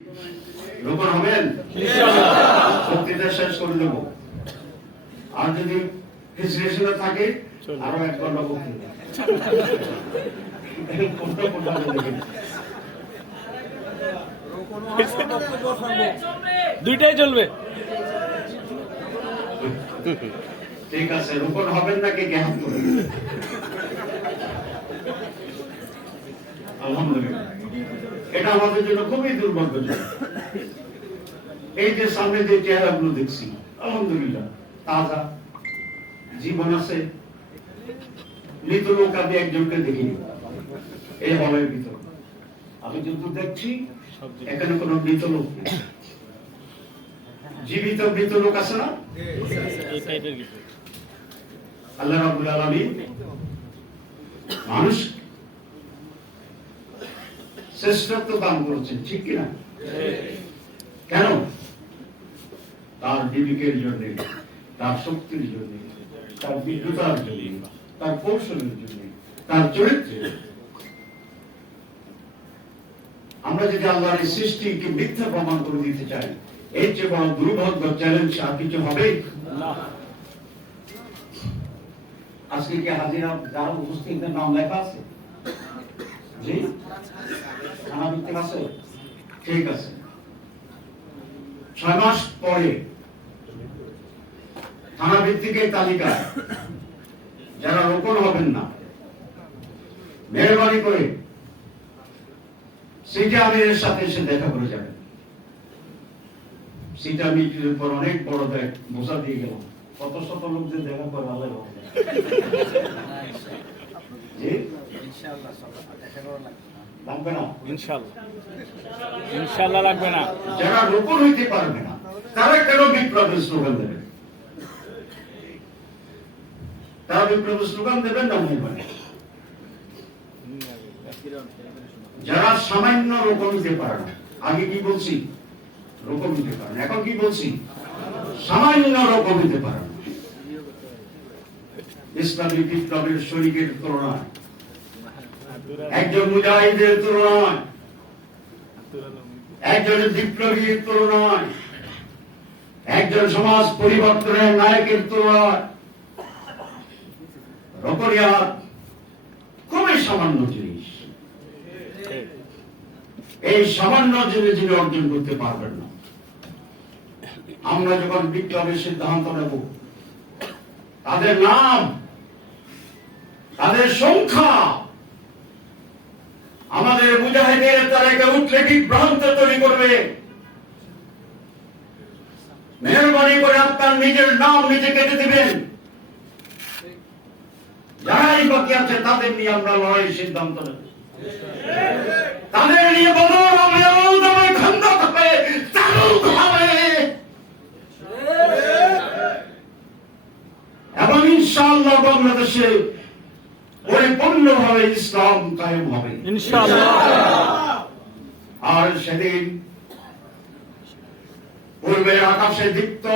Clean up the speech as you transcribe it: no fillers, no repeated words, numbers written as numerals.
রোপণ হবেন বক্তৃতা শেষ করে দেব। আর যদি হিসেবে থাকে আরো 1 ঘন্টা বক্তৃতা দুইটাই চলবে। ঠিক আছে, রোপণ হবেন নাকি জ্ঞান করবেন? আলহামদুলিল্লাহ, এটা আমাদের জন্য খুবই দুর্ভাগ্যজনক। এই যে সামনে যে চেহারাগুলো দেখছি, আলহামদুলিল্লাহ তাজা জীবন আছে। মৃত লোক আমি একজনকে দেখিনি এই হলের ভিতর। আমি কিন্তু দেখছি এখানে কোন মৃত লোক নেই। জীবিত মৃত লোক আছে না? আল্লাহ রাব্বুল আলামিন মানুষ শ্রেষ্ঠত্ব দান করেছেন, ঠিক কিনা? কেন? তার বিবেকের জন্য, তার শক্তির জন্য, তার বিদ্যুতার জন্য, তার কৌশলের জন্য, তার চরিত্রের। আমরা যদি আল্লাহর সৃষ্টিকে মিথ্যা প্রমাণ করে দিতে চাই, এর চেয়ে বড় দুর্ভাগ্য চ্যালেঞ্জ আর কিছু হবে না। আজকে কি হাজিরা যারা উপস্থিতদের নাম লেখা আছে? জি, থানা ভিত্তিক আছে? ঠিক আছে। 6 মাস পরে থানা ভিত্তিক এই তালিকায় যারা রোপণ হবেন না, মেহরবানি করে সিটি আমিরের সাথে এসে দেখা করে যাবেন। সিটি আমিরের উপর অনেক বড় বোঝা দিয়ে গেলাম। কত শত লোকদের দেখা করে আল্লাহ লাগবে না, ইনশাআল্লাহ লাগবে না। যারা রোপণ হইতে পারবে না তারা কেন বিপ্লবের স্লোগান দেবেন? তারা বিপ্লবের স্লোগান দেবেন না মেহরবানি। যারা সামান্য রোপণ দিতে পারে না, আগে কি বলছি? রোপণ দিতে পারে না, এখন কি বলছি? সামান্য রোপণ দিতে পারে না। ইসলামী বিপ্লবের শরীরের তুলনায়, একজন মুজাহিদের তুলনায়, একজন বিপ্লবীর তুলনায়, একজন সমাজ পরিবর্তনের নায়কের তুলনায় রোপণিয়া খুবই সামান্য জিনিস। এই সামান্য জিনিস যিনি অর্জন করতে পারবেন না। আমরা যখন বিপ্লবের সিদ্ধান্ত নেব, তাদের নাম, তাদের সংখ্যা, আমাদের মুজাহিদের তালিকা উঠলে বিভ্রান্ত তৈরি করবে। মেহরবানি করে আপনার নিজের নাম নিজে কেটে দিবেন। যারাই বাকি আছে তাদের নিয়ে আমরা লড়াই সিদ্ধান্ত নেব। তাদের নিয়ে বদর হবে, খন্দক হবে, তাবুক হবে, এবং ইনশাআল্লাহ বাংলাদেশে পরিপূর্ণভাবে ইসলাম কায়েম হবে ইনশাআল্লাহ। আর সেদিন পূর্বে আকাশে দীপ্ত